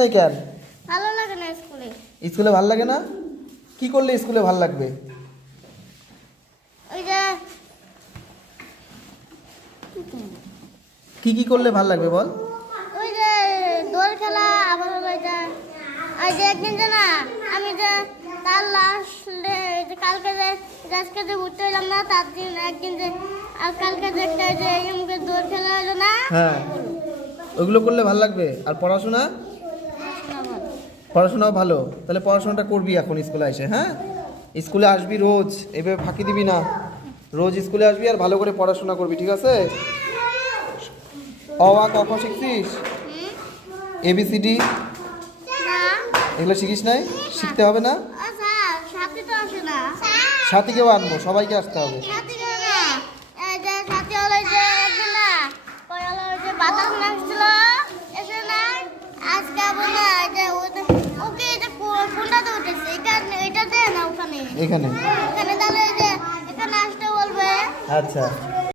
নাই কেন? ভালো লাগে না স্কুলে। স্কুলে ভালো লাগে না? কি করলে স্কুলে ভালো লাগবে? ওই যে কি কি করলে ভালো লাগবে বল? ওই যে দোল খেলা, আবার হলো ওই যে একদিন যে না আমি যে তার লাস্ট যে কালকে যে আজকে যে ঘুরতে এলাম না তার দিন একদিন যে আর কালকে যে একটা যে এমকে দোল খেলা হলো না। হ্যাঁ, ওইগুলো করলে ভালো লাগবে। আর পড়াশোনা? পড়াশোনাও ভালো। তাহলে পড়াশোনাটা করবি এখন স্কুলে এসে। হ্যাঁ, স্কুলে আসবি রোজ, এভাবে ফাঁকি দিবি না। রোজ স্কুলে আসবি আর ভালো করে পড়াশোনা করবি, ঠিক আছে? অ আ ক খ শিখছিস? ABCD না এগুলো শিখিস নাই? শিখতে হবে না? আচ্ছা সাথে তো আসে না। সাথীকেও আনবো, সবাইকে আসতে হবে। সাথে কেউ না এই যে সাথে হলো যে একদিন না ওই হলো যে বাতাস নাচছিল এসে না আজকে বলে যে ওকে এই যে কোনটাতে উঠেছে এটা দেয় না ওখানে এখানে? এখানে তাহলে এই যে এখানে আসতে বলবে। আচ্ছা।